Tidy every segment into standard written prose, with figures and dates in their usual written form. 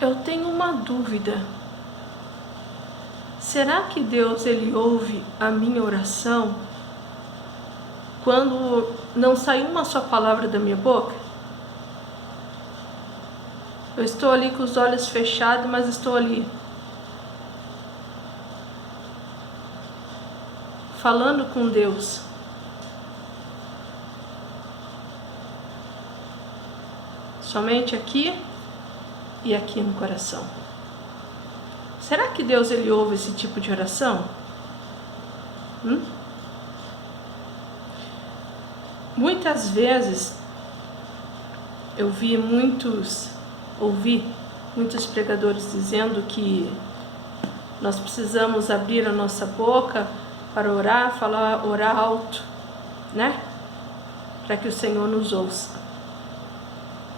Eu tenho uma dúvida. Será que Deus ele ouve a minha oração quando não sai uma só palavra da minha boca? Eu estou ali com os olhos fechados, mas estou ali falando com Deus. Somente aqui e aqui no coração. Será que Deus ele ouve esse tipo de oração? Muitas vezes eu ouvi muitos pregadores dizendo que nós precisamos abrir a nossa boca para orar, orar alto, né? Para que o Senhor nos ouça.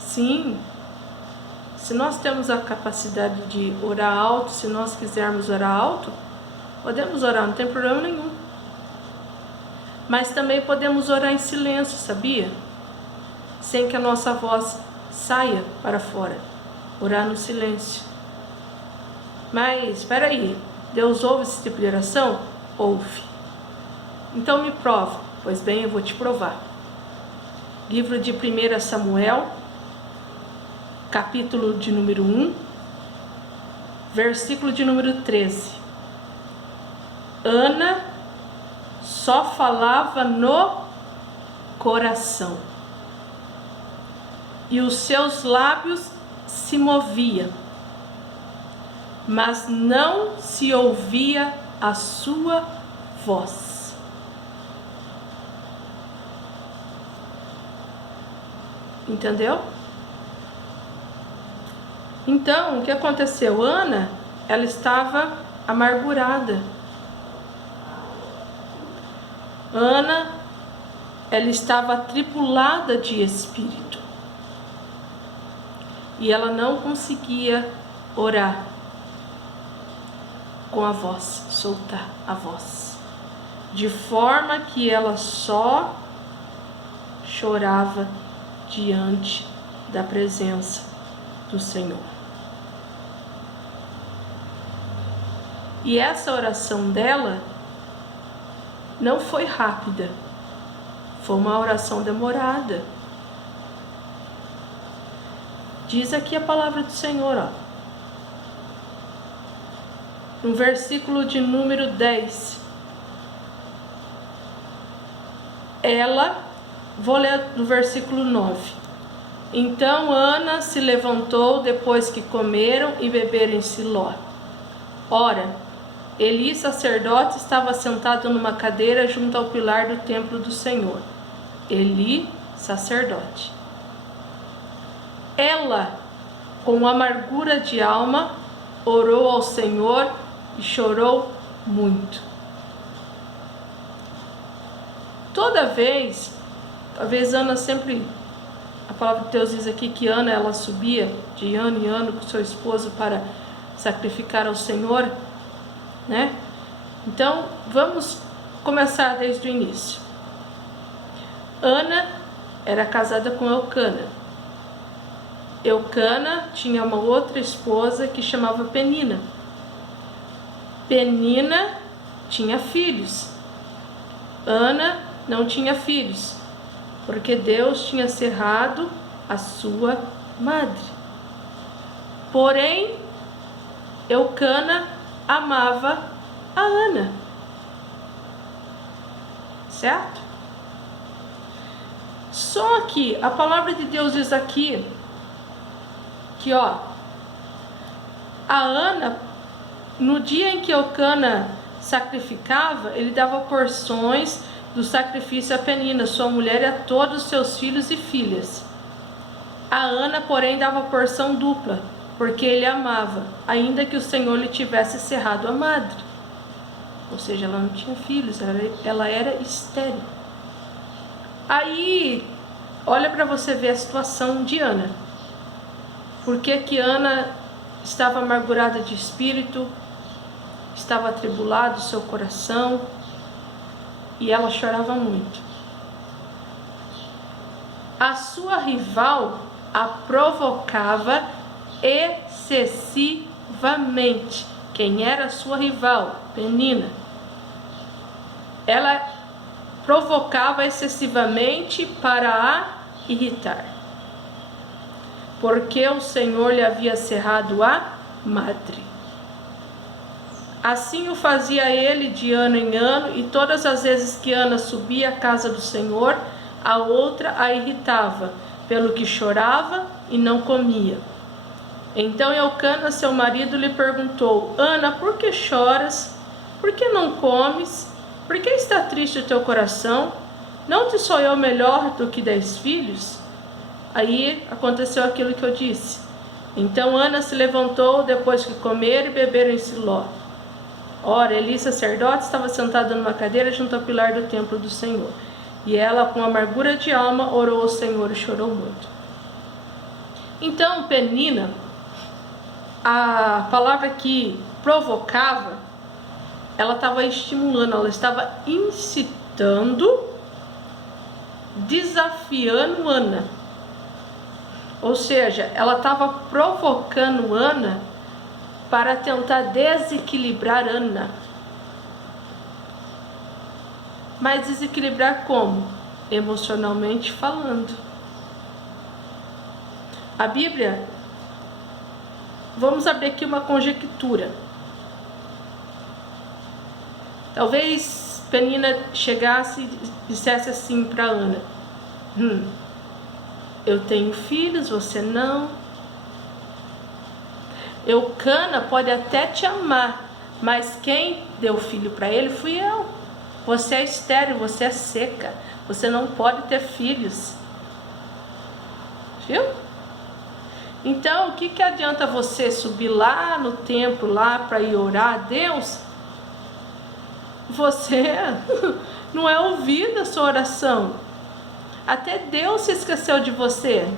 Sim, se nós temos a capacidade de orar alto, se nós quisermos orar alto, podemos orar, não tem problema nenhum. Mas também podemos orar em silêncio, sabia? Sem que a nossa voz saia para fora. Orar no silêncio. Mas, espera aí, Deus ouve esse tipo de oração? Ouve. Então me prova. Pois bem, eu vou te provar. Livro de 1 Samuel, capítulo de número 1, versículo de número 13. Ana só falava no coração, e os seus lábios se moviam, mas não se ouvia a sua voz. Entendeu? Então, o que aconteceu? Ana, ela estava amargurada. Ana, ela estava atribulada de espírito. E ela não conseguia orar com a voz, soltar a voz. De forma que ela só chorava diante da presença do Senhor. E essa oração dela não foi rápida, foi uma oração demorada. Diz aqui a palavra do Senhor, ó, no versículo de número 10. Vou ler no versículo 9. Então Ana se levantou depois que comeram e beberam em Siló. Ora, Eli, sacerdote, estava sentado numa cadeira junto ao pilar do templo do Senhor. Eli, sacerdote. Ela, com amargura de alma, orou ao Senhor e chorou muito. Toda vez, talvez Ana sempre, a palavra de Deus diz aqui que Ana, ela subia de ano em ano com seu esposo para sacrificar ao Senhor, né? Então, vamos começar desde o início. Ana era casada com Eucana. Eucana tinha uma outra esposa que chamava Penina. Penina tinha filhos. Ana não tinha filhos, porque Deus tinha cerrado a sua madre. Porém, Eucana amava a Ana. Certo? Só que a palavra de Deus diz aqui que, ó, a Ana, no dia em que Eucana sacrificava, ele dava porções do sacrifício a Penina, sua mulher, e a todos os seus filhos e filhas. A Ana, porém, dava porção dupla, porque ele amava, ainda que o Senhor lhe tivesse cerrado a madre. Ou seja, ela não tinha filhos, ela era estéril. Aí, olha para você ver a situação de Ana. Por que Ana estava amargurada de espírito, estava atribulado o seu coração, e ela chorava muito? A sua rival a provocava excessivamente. Quem era sua rival? Penina. Ela provocava excessivamente para a irritar, porque o Senhor lhe havia cerrado a madre. Assim o fazia ele de ano em ano, e todas as vezes que Ana subia à casa do Senhor, a outra a irritava, pelo que chorava e não comia. Então Eucana, seu marido, lhe perguntou: Ana, por que choras? Por que não comes? Por que está triste o teu coração? Não te sou eu melhor do que 10 filhos? Aí aconteceu aquilo que eu disse. Então Ana se levantou depois que comeram e beberam em Siló. Ora, Eli, sacerdote, estava sentada numa cadeira junto ao pilar do templo do Senhor. E ela, com amargura de alma, orou ao Senhor e chorou muito. Então, Penina, a palavra que provocava, ela estava estimulando, ela estava incitando, desafiando Ana. Ou seja, ela estava provocando Ana para tentar desequilibrar Ana. Mas desequilibrar como? Emocionalmente falando. A Bíblia, vamos abrir aqui uma conjectura. Talvez Penina chegasse e dissesse assim para Ana: eu tenho filhos, você não. Eucana pode até te amar, mas quem deu filho para ele fui eu. Você é estéril, você é seca, você não pode ter filhos. Viu? Então, o que adianta você subir lá no templo lá para ir orar a Deus? Você não é ouvida a sua oração. Até Deus se esqueceu de você.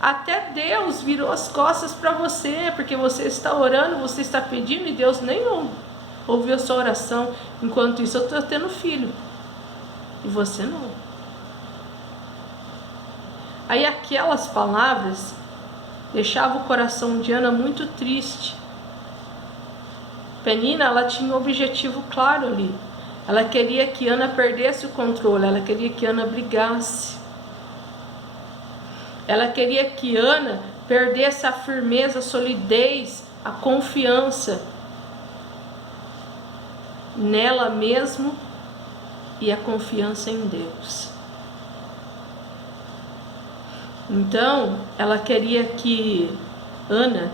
Até Deus virou as costas para você, porque você está orando, você está pedindo e Deus nem ouviu a sua oração. Enquanto isso, eu estou tendo filho e você não. Aí aquelas palavras deixavam o coração de Ana muito triste. Penina, ela tinha um objetivo claro ali. Ela queria que Ana perdesse o controle, ela queria que Ana brigasse. Ela queria que Ana perdesse a firmeza, a solidez, a confiança nela mesma e a confiança em Deus. Então, ela queria que Ana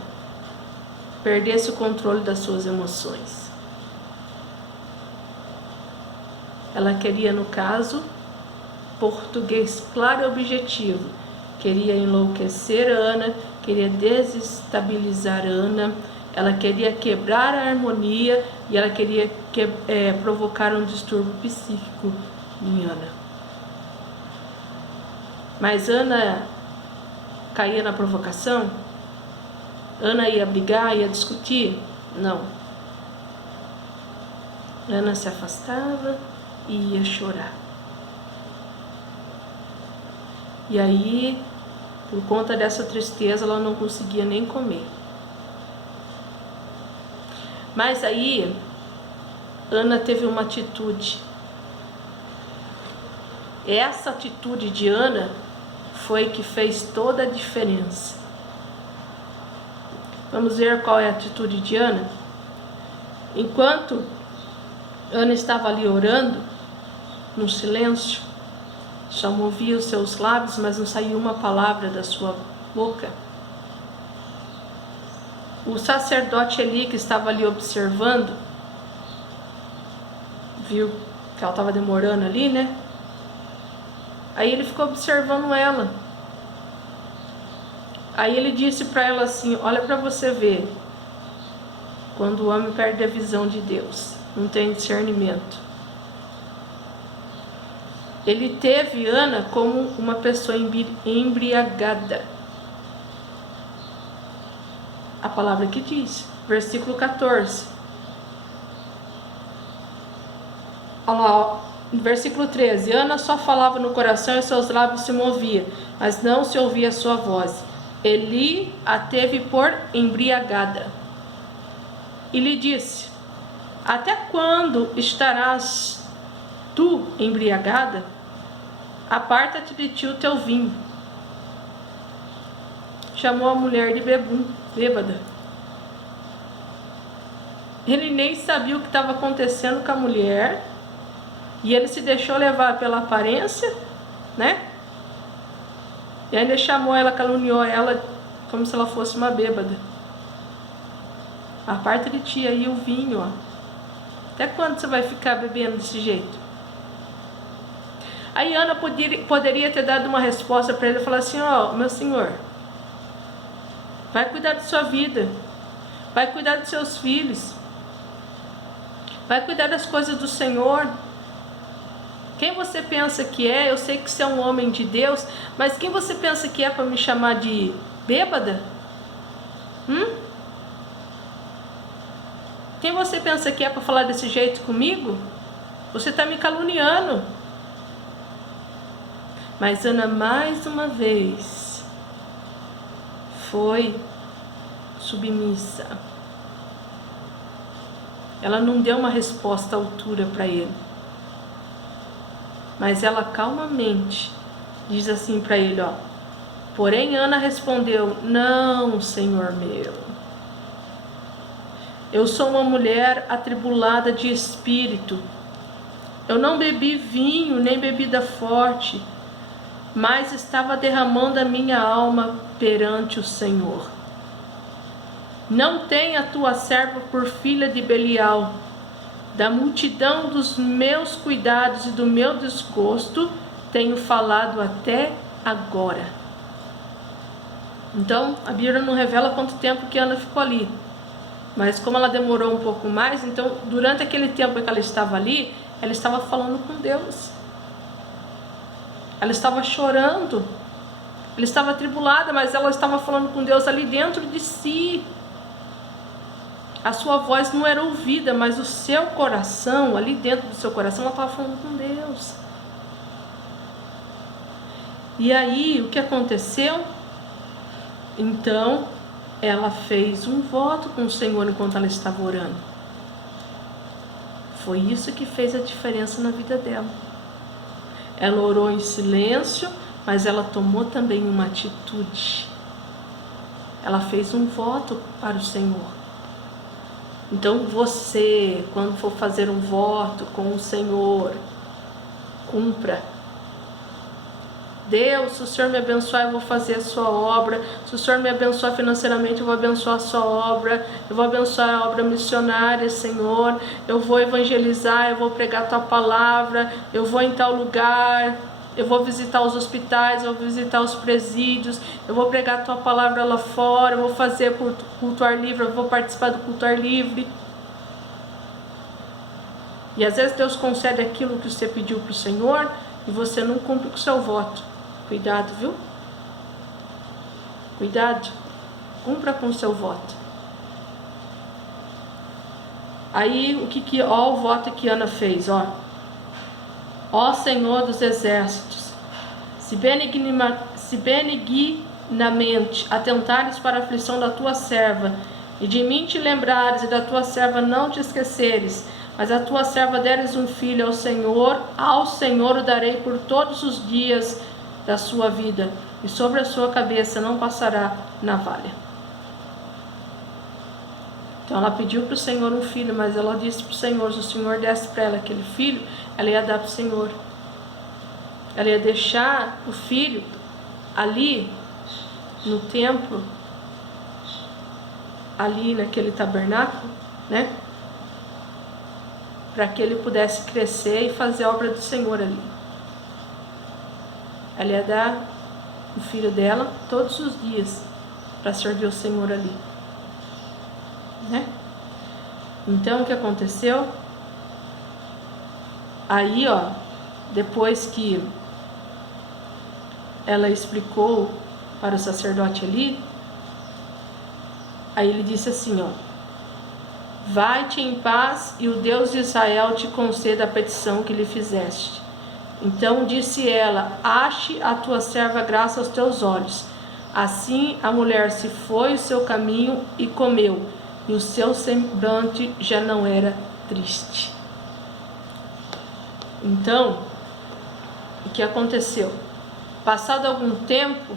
perdesse o controle das suas emoções. Ela queria, no caso, português claro e objetivo, queria enlouquecer Ana, queria desestabilizar Ana, ela queria quebrar a harmonia e ela queria provocar um distúrbio psíquico em Ana. Mas Ana caía na provocação? Ana ia brigar, ia discutir? Não. Ana se afastava e ia chorar. E aí, por conta dessa tristeza, ela não conseguia nem comer. Mas aí, Ana teve uma atitude. Essa atitude de Ana foi que fez toda a diferença. Vamos ver qual é a atitude de Ana? Enquanto Ana estava ali orando, no silêncio, só movia os seus lábios, mas não saía uma palavra da sua boca. O sacerdote Eli, que estava ali observando, viu que ela estava demorando ali, né? Aí ele ficou observando ela. Aí ele disse para ela assim: olha para você ver, quando o homem perde a visão de Deus, não tem discernimento. Ele teve Ana como uma pessoa embriagada. A palavra que diz, versículo 14. Olha lá, ó, versículo 13. Ana só falava no coração e seus lábios se moviam, mas não se ouvia a sua voz. Eli a teve por embriagada e lhe disse: até quando estarás tu embriagada? Aparta-te de ti o teu vinho. Chamou a mulher de bêbada. Ele nem sabia o que estava acontecendo com a mulher, e ele se deixou levar pela aparência, né? E ainda chamou ela, caluniou ela como se ela fosse uma bêbada. Aparta de ti aí o vinho, ó. Até quando você vai ficar bebendo desse jeito? Aí Ana poderia ter dado uma resposta para ele e falar assim: ó, meu senhor, vai cuidar da sua vida, vai cuidar dos seus filhos, vai cuidar das coisas do Senhor. Quem você pensa que é? Eu sei que você é um homem de Deus, mas quem você pensa que é para me chamar de bêbada? Quem você pensa que é para falar desse jeito comigo? Você está me caluniando. Mas Ana, mais uma vez, foi submissa. Ela não deu uma resposta à altura para ele. Mas ela calmamente diz assim para ele, ó. Porém Ana respondeu: não, Senhor meu. Eu sou uma mulher atribulada de espírito. Eu não bebi vinho nem bebida forte, mas estava derramando a minha alma perante o Senhor. Não tenha a tua serva por filha de Belial. Da multidão dos meus cuidados e do meu desgosto, tenho falado até agora. Então, a Bíblia não revela quanto tempo que Ana ficou ali. Mas como ela demorou um pouco mais, então, durante aquele tempo que ela estava ali, ela estava falando com Deus. Ela estava chorando. Ela estava atribulada, mas ela estava falando com Deus ali dentro de si. A sua voz não era ouvida, mas o seu coração, ali dentro do seu coração, ela estava falando com Deus. E aí, o que aconteceu? Então, ela fez um voto com o Senhor enquanto ela estava orando. Foi isso que fez a diferença na vida dela. Ela orou em silêncio, mas ela tomou também uma atitude. Ela fez um voto para o Senhor. Então você, quando for fazer um voto com o Senhor, cumpra. Deus, se o Senhor me abençoar, eu vou fazer a sua obra. Se o Senhor me abençoar financeiramente, eu vou abençoar a sua obra. Eu vou abençoar a obra missionária, Senhor. Eu vou evangelizar, eu vou pregar a tua palavra. Eu vou em tal lugar. Eu vou visitar os hospitais, eu vou visitar os presídios. Eu vou pregar a tua palavra lá fora. Eu vou fazer culto ar livre, eu vou participar do culto ar livre. E às vezes Deus concede aquilo que você pediu para o Senhor e você não cumpre com o seu voto. Cuidado, viu? Cuidado. Cumpra com o seu voto. Aí, ó, o voto que Ana fez, ó. Ó Senhor dos exércitos, se benignamente atentares para a aflição da tua serva, e de mim te lembrares, e da tua serva não te esqueceres, mas a tua serva deres um filho ao Senhor o darei por todos os dias da sua vida, e sobre a sua cabeça não passará navalha. Então ela pediu para o Senhor um filho, mas ela disse para o Senhor, se o Senhor desse para ela aquele filho, ela ia dar para o Senhor. Ela ia deixar o filho ali no templo, ali naquele tabernáculo, né? Para que ele pudesse crescer e fazer a obra do Senhor ali. Ela ia dar o filho dela todos os dias para servir o Senhor ali. Né? Então o que aconteceu? Aí, ó, depois que ela explicou para o sacerdote ali, aí ele disse assim, ó: vai-te em paz e o Deus de Israel te conceda a petição que lhe fizeste. Então disse ela: ache a tua serva graça aos teus olhos. Assim a mulher se foi o seu caminho e comeu, e o seu semblante já não era triste. Então, o que aconteceu? Passado algum tempo,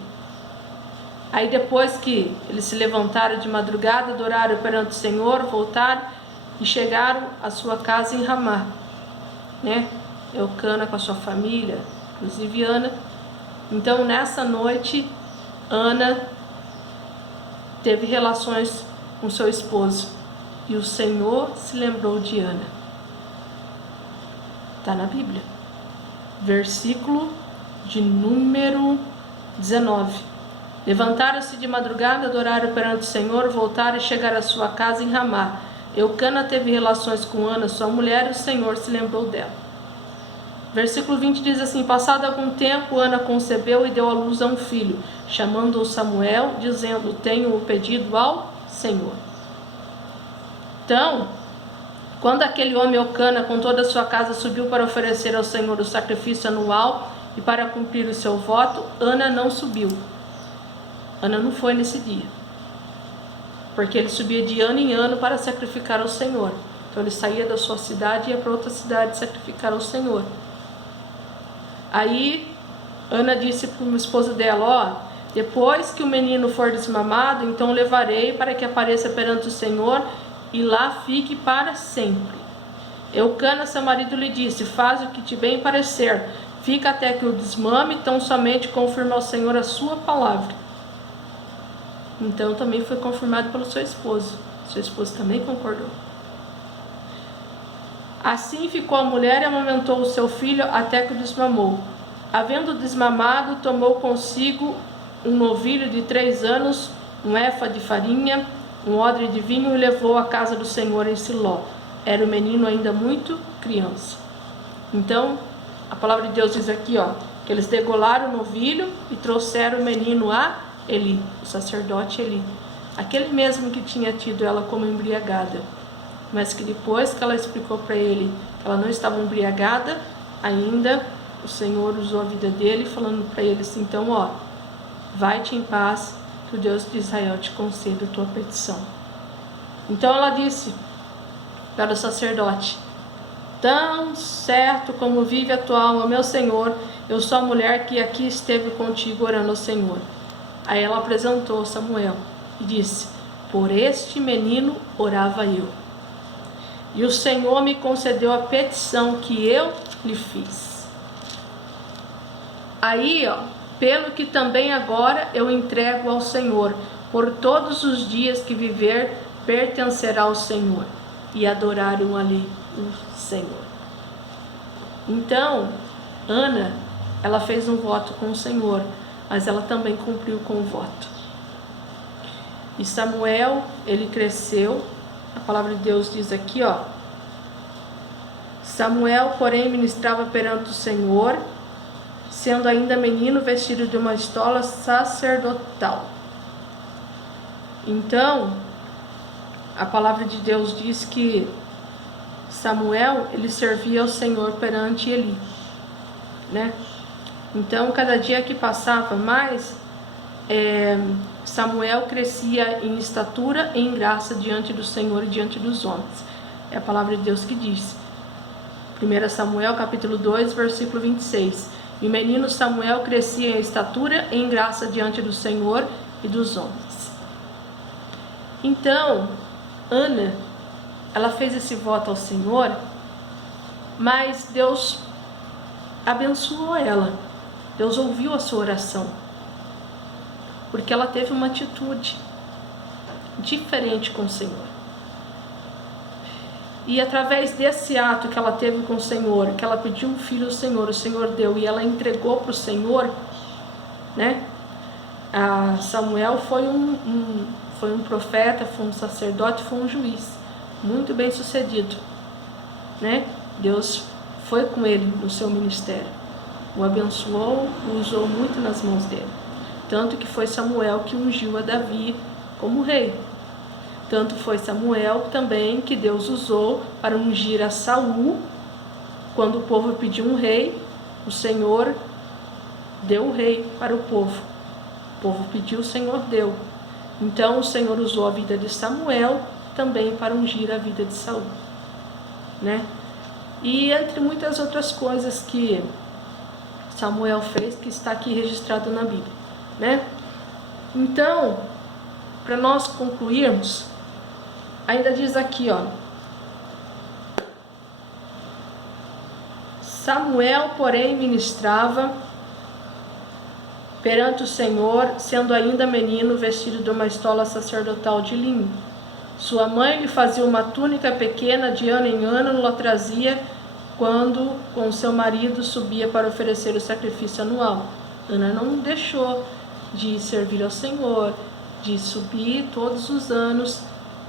aí depois que eles se levantaram de madrugada, adoraram perante o Senhor, voltaram e chegaram à sua casa em Ramá, né? Eucana com a sua família, inclusive Ana. Então nessa noite, Ana teve relações com seu esposo e o Senhor se lembrou de Ana. Está na Bíblia, versículo de número 19. Levantaram-se de madrugada, adoraram perante o Senhor, voltaram e chegaram à sua casa em Ramá. Eucana teve relações com Ana, sua mulher, e o Senhor se lembrou dela. Versículo 20 diz assim: passado algum tempo, Ana concebeu e deu à luz a um filho, chamando-o Samuel, dizendo: tenho o pedido ao Senhor. Então, quando aquele homem Eucana com toda a sua casa subiu para oferecer ao Senhor o sacrifício anual e para cumprir o seu voto, Ana não subiu. Ana não foi nesse dia, porque ele subia de ano em ano para sacrificar ao Senhor. Então ele saía da sua cidade e ia para outra cidade sacrificar ao Senhor. Aí Ana disse para o esposo dela: depois que o menino for desmamado, então o levarei para que apareça perante o Senhor e lá fique para sempre. Eucana, seu marido, lhe disse: faz o que te bem parecer, fica até que o desmame, tão somente confirma ao Senhor a sua palavra. Então também foi confirmado pelo seu esposo. Seu esposo também concordou. Assim ficou a mulher e amamentou o seu filho até que o desmamou. Havendo desmamado, tomou consigo um novilho de 3 anos, um efa de farinha, um odre de vinho, e levou à casa do Senhor em Siló. Era o menino ainda muito criança. Então, a palavra de Deus diz aqui, que eles degolaram o novilho e trouxeram o menino a Eli, o sacerdote Eli, aquele mesmo que tinha tido ela como embriagada, mas que depois que ela explicou para ele que ela não estava embriagada ainda, o Senhor usou a vida dele, falando para ele assim: então vai-te em paz, que o Deus de Israel te conceda a tua petição. Então ela disse para o sacerdote: tão certo como vive a tua alma, meu Senhor, eu sou a mulher que aqui esteve contigo orando ao Senhor. Aí ela apresentou Samuel e disse: por este menino orava eu, e o Senhor me concedeu a petição que eu lhe fiz. Aí, pelo que também agora eu entrego ao Senhor, por todos os dias que viver, pertencerá ao Senhor. E adoraram ali o Senhor. Então, Ana, ela fez um voto com o Senhor, mas ela também cumpriu com o voto. E Samuel, ele cresceu. A palavra de Deus diz aqui, Samuel, porém, ministrava perante o Senhor, sendo ainda menino, vestido de uma estola sacerdotal. Então, a palavra de Deus diz que Samuel, ele servia ao Senhor perante Eli, né? Então, cada dia que passava mais, Samuel crescia em estatura e em graça diante do Senhor e diante dos homens. É a palavra de Deus que diz. 1 Samuel capítulo 2, versículo 26. E o menino Samuel crescia em estatura e em graça diante do Senhor e dos homens. Então, Ana, ela fez esse voto ao Senhor, mas Deus abençoou ela. Deus ouviu a sua oração, porque ela teve uma atitude diferente com o Senhor. E através desse ato que ela teve com o Senhor, que ela pediu um filho ao Senhor, o Senhor deu, e ela entregou para o Senhor, né? Samuel foi um profeta, foi um sacerdote, foi um juiz, muito bem sucedido, né? Deus foi com ele no seu ministério, o abençoou, o usou muito nas mãos dele. Tanto que foi Samuel que ungiu a Davi como rei. Tanto foi Samuel também que Deus usou para ungir a Saul. Quando o povo pediu um rei, o Senhor deu o rei para o povo, povo pediu, o Senhor deu. Então o Senhor usou a vida de Samuel também para ungir a vida de Saul, né? E entre muitas outras coisas que Samuel fez, que está aqui registrado na Bíblia, né? Então, para nós concluirmos, ainda diz aqui, ó: Samuel, porém, ministrava perante o Senhor, sendo ainda menino, vestido de uma estola sacerdotal de linho. Sua mãe lhe fazia uma túnica pequena, de ano em ano ela trazia quando com seu marido subia para oferecer o sacrifício anual. Ana não deixou de servir ao Senhor, de subir todos os anos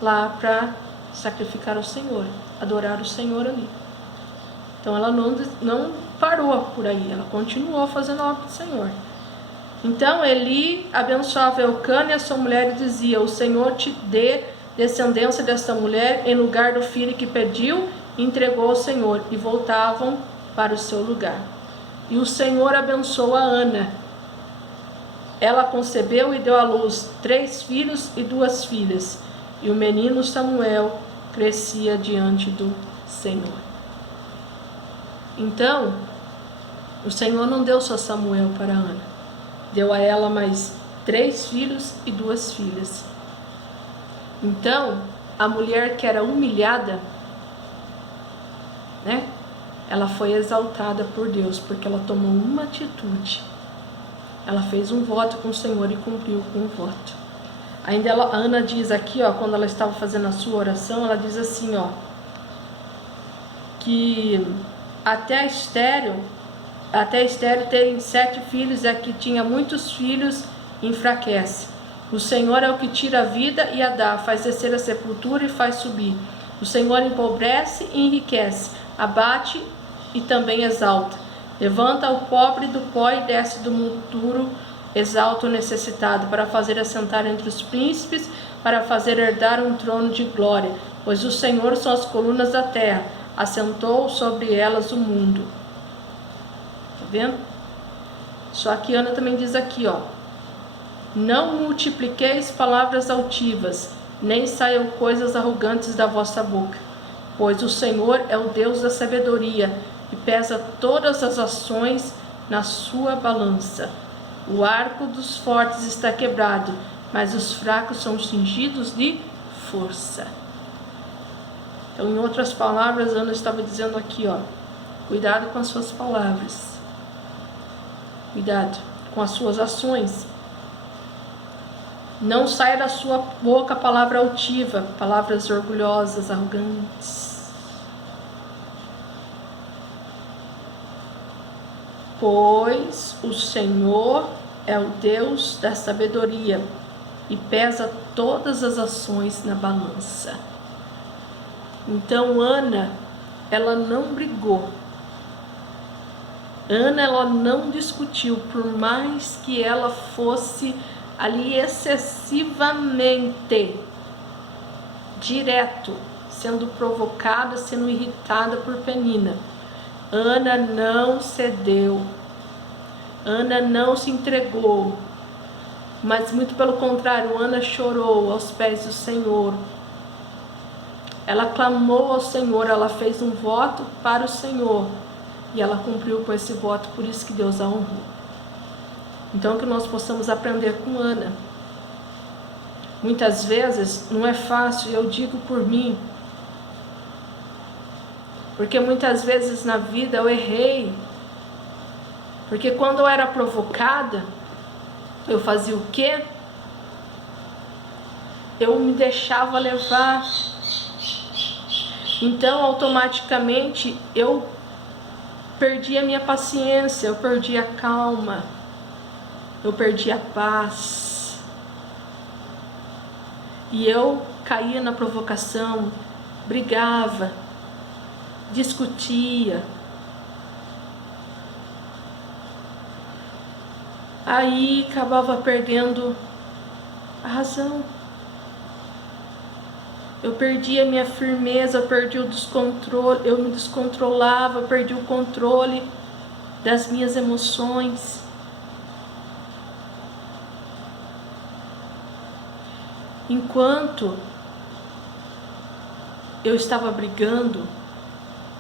lá para sacrificar ao Senhor, adorar o Senhor ali. Então ela não parou por aí, ela continuou fazendo a obra do Senhor. Então Eli abençoava Eucana e a sua mulher e dizia: o Senhor te dê descendência desta mulher em lugar do filho que pediu e entregou ao Senhor. E voltavam para o seu lugar. E o Senhor abençoou a Ana. Ela concebeu e deu à luz 3 filhos e 2 filhas. E o menino Samuel crescia diante do Senhor. Então, o Senhor não deu só Samuel para Ana. Deu a ela mais 3 filhos e 2 filhas. Então, a mulher que era humilhada, né? Ela foi exaltada por Deus, porque ela tomou uma atitude. Ela fez um voto com o Senhor e cumpriu com o voto. Ainda a Ana diz aqui, ó, quando ela estava fazendo a sua oração, ela diz assim, ó, que até Estéril tem 7 filhos, é que tinha muitos filhos, enfraquece. O Senhor é o que tira a vida e a dá, faz descer a sepultura e faz subir. O Senhor empobrece e enriquece, abate e também exalta. Levanta o pobre do pó e desce do monturo, exalta o necessitado, para fazer assentar entre os príncipes, para fazer herdar um trono de glória. Pois o Senhor são as colunas da terra, assentou sobre elas o mundo. Tá vendo? Só que Ana também diz aqui, ó: não multipliqueis palavras altivas, nem saiam coisas arrogantes da vossa boca, pois o Senhor é o Deus da sabedoria e pesa todas as ações na sua balança. O arco dos fortes está quebrado, mas os fracos são cingidos de força. Então, em outras palavras, Ana estava dizendo aqui, ó: cuidado com as suas palavras, cuidado com as suas ações. Não saia da sua boca palavra altiva, palavras orgulhosas, arrogantes. Pois o Senhor é o Deus da sabedoria e pesa todas as ações na balança. Então Ana, ela não brigou. Ana, ela não discutiu, por mais que ela fosse ali excessivamente direto, sendo provocada, sendo irritada por Penina. Ana não cedeu, Ana não se entregou, mas muito pelo contrário, Ana chorou aos pés do Senhor. Ela clamou ao Senhor, ela fez um voto para o Senhor e ela cumpriu com esse voto, por isso que Deus a honrou. Então que nós possamos aprender com Ana. Muitas vezes não é fácil, eu digo por mim, porque muitas vezes na vida eu errei, porque quando eu era provocada, eu fazia o quê? Eu me deixava levar. Então automaticamente eu perdi a minha paciência, eu perdi a calma, eu perdi a paz. E eu caía na provocação, brigava, discutia. Aí acabava perdendo a razão. Eu perdi a minha firmeza, eu perdi o descontrole, eu me descontrolava, eu perdi o controle das minhas emoções. enquanto eu estava brigando,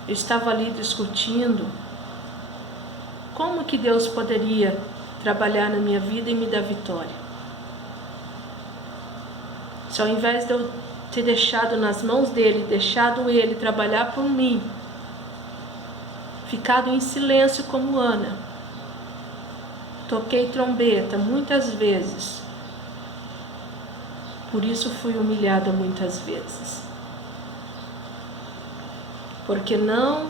eu estava ali discutindo, como que Deus poderia trabalhar na minha vida e me dar vitória? Se ao invés de eu ter deixado nas mãos dele, deixado ele trabalhar por mim, ficado em silêncio como Ana, toquei trombeta muitas vezes, por isso fui humilhada muitas vezes, porque não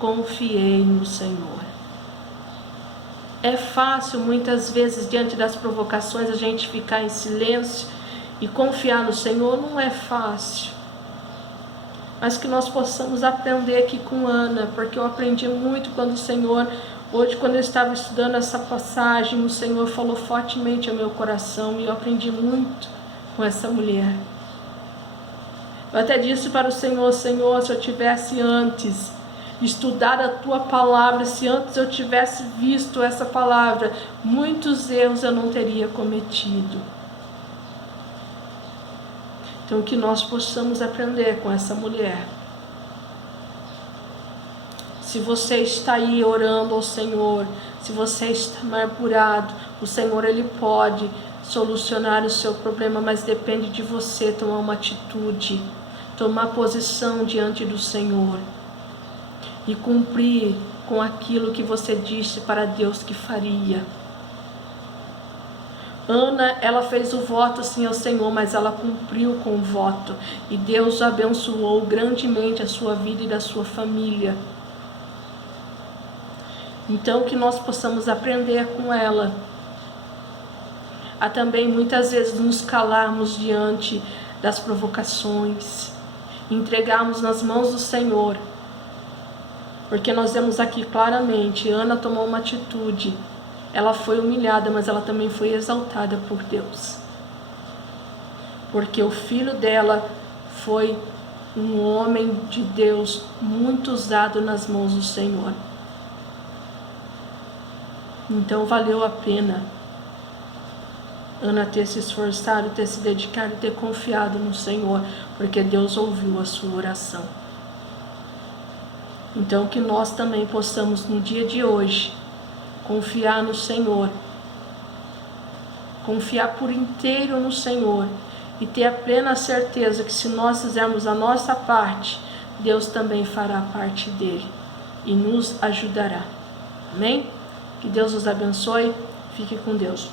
confiei no Senhor. É fácil muitas vezes diante das provocações a gente ficar em silêncio e confiar no Senhor, não é fácil. Mas que nós possamos aprender aqui com Ana, porque eu aprendi muito quando o Senhor, hoje quando eu estava estudando essa passagem, o Senhor falou fortemente ao meu coração e eu aprendi muito com essa mulher. Eu até disse para o Senhor, Senhor, se eu tivesse antes estudado a Tua palavra, se antes eu tivesse visto essa palavra, muitos erros eu não teria cometido. Então que nós possamos aprender com essa mulher. Se você está aí orando ao Senhor, se você está amargurado, o Senhor Ele pode solucionar o seu problema, mas depende de você tomar uma atitude, tomar posição diante do Senhor e cumprir com aquilo que você disse para Deus que faria. Ana, ela fez o voto sim ao Senhor, mas ela cumpriu com o voto. E Deus abençoou grandemente a sua vida e da sua família. Então que nós possamos aprender com ela. A também muitas vezes nos calarmos diante das provocações. Entregarmos nas mãos do Senhor. Porque nós vemos aqui claramente, Ana tomou uma atitude. Ela foi humilhada, mas ela também foi exaltada por Deus. Porque o filho dela foi um homem de Deus muito usado nas mãos do Senhor. Então valeu a pena Ana ter se esforçado, ter se dedicado e ter confiado no Senhor, porque Deus ouviu a sua oração. Então que nós também possamos no dia de hoje confiar no Senhor, confiar por inteiro no Senhor e ter a plena certeza que se nós fizermos a nossa parte, Deus também fará a parte dele e nos ajudará. Amém? Que Deus os abençoe. Fique com Deus.